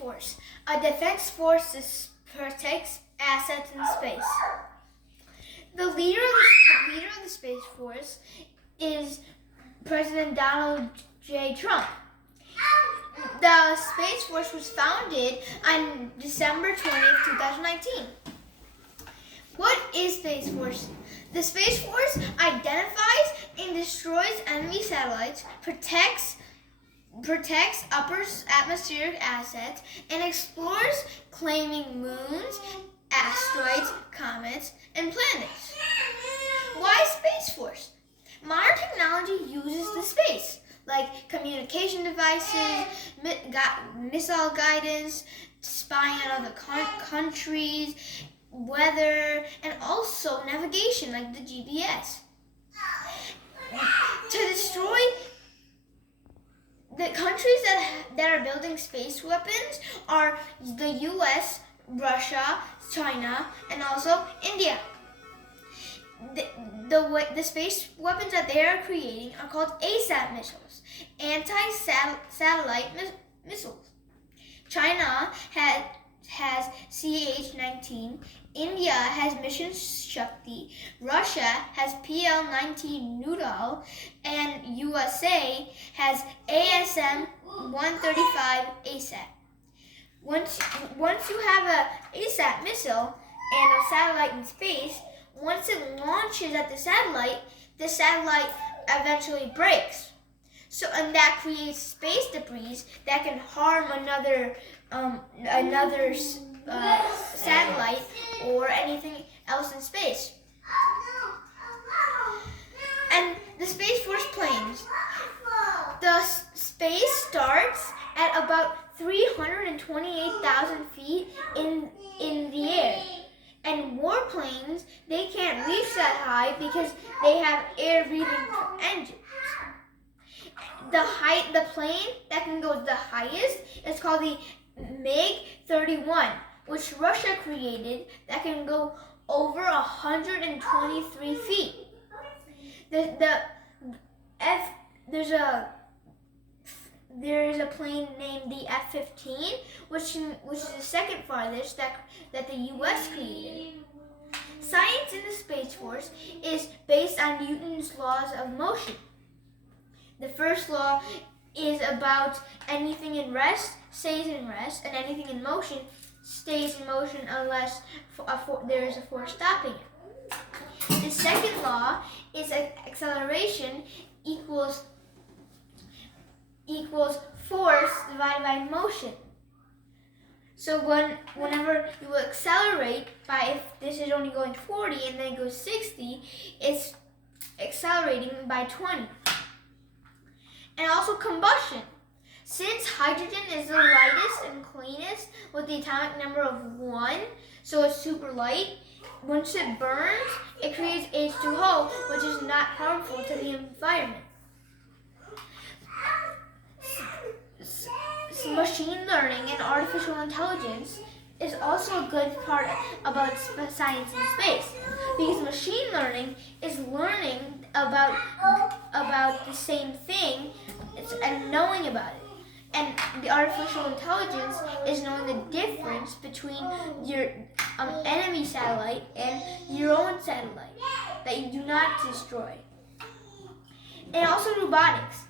Force, a defense force that protects assets in space. The leader of the Space Force is President Donald J. Trump. The Space Force was founded on December 20th, 2019. What is Space Force? The Space Force identifies and destroys enemy satellites, protects upper atmospheric assets, and explores claiming moons, asteroids, comets, and planets. Why Space Force? Modern technology uses the space, like communication devices, missile guidance, spying on other countries, weather, and also navigation, like the GPS. To destroy the countries that are building space weapons are the US, Russia, China, and also India. The space weapons that they are creating are called ASAT missiles, anti-satellite missiles. China has CH-19, India has Mission Shakti, Russia has PL-19 Noodle, and USA has ASM-135 ASAT. Once you have a ASAT missile and a satellite in space, once it launches at the satellite eventually breaks. And that creates space debris that can harm another satellite or anything else in space. And the Space Force planes. The space starts at about 328,000 feet in the air. And warplanes, they can't reach that high because they have air-breathing engines. The plane that can go the highest is called the MiG-31, which Russia created, that can go over 123 feet. There is a plane named the F-15, which is the second farthest that the U.S. created. Science in the Space Force is based on Newton's laws of motion. The first law is about anything in rest stays in rest, and anything in motion stays in motion unless there is a force stopping it. The second law is acceleration equals force divided by motion. So whenever you accelerate if this is only going 40 and then it goes 60, it's accelerating by 20. And also combustion. Since hydrogen is the lightest and cleanest with the atomic number of 1, so it's super light, once it burns, it creates H2O, which is not harmful to the environment. Machine learning and artificial intelligence is also a good part about science in space, because machine learning is learning about the same thing and knowing about it. And the artificial intelligence is knowing the difference between your enemy satellite and your own satellite that you do not destroy. And also robotics.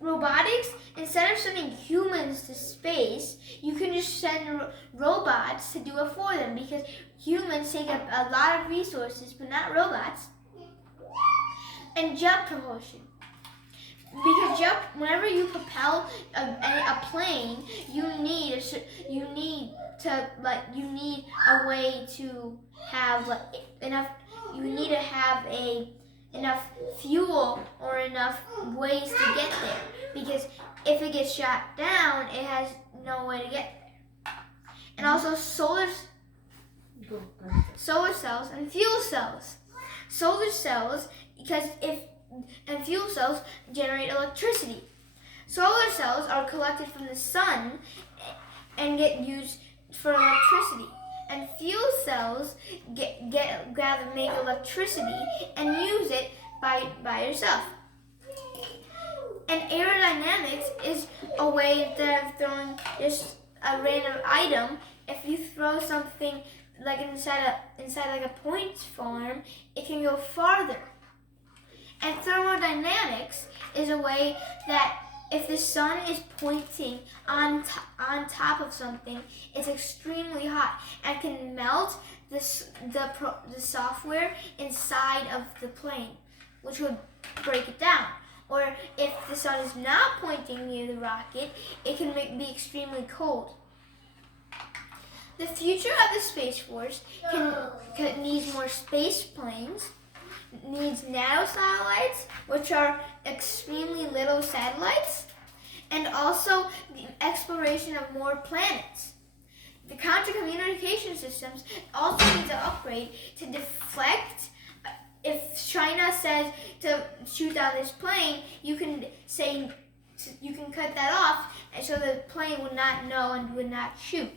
Robotics, instead of sending humans to space, you can just send robots to do it for them, because humans take up a lot of resources, but not robots. And jet propulsion. Because whenever you propel a plane, you need a way to have enough. You need to have enough fuel or enough ways to get there. Because if it gets shot down, it has no way to get there. And also solar cells and fuel cells. Solar cells, and fuel cells generate electricity. Solar cells are collected from the sun and get used for electricity. And fuel cells make electricity and use it by yourself. And aerodynamics is a way that of throwing just a random item, if you throw something like inside like a point form, it can go farther. And thermodynamics is a way that if the sun is pointing on top of something, it's extremely hot and can melt the software inside of the plane, which would break it down. Or if the sun is not pointing near the rocket, it can be extremely cold. The future of the Space Force needs more space planes, needs nanosatellites, which are extremely little satellites, and also the exploration of more planets. The counter-communication systems also need to upgrade to deflect. If China says to shoot down this plane, you can cut that off, and so the plane would not know and would not shoot.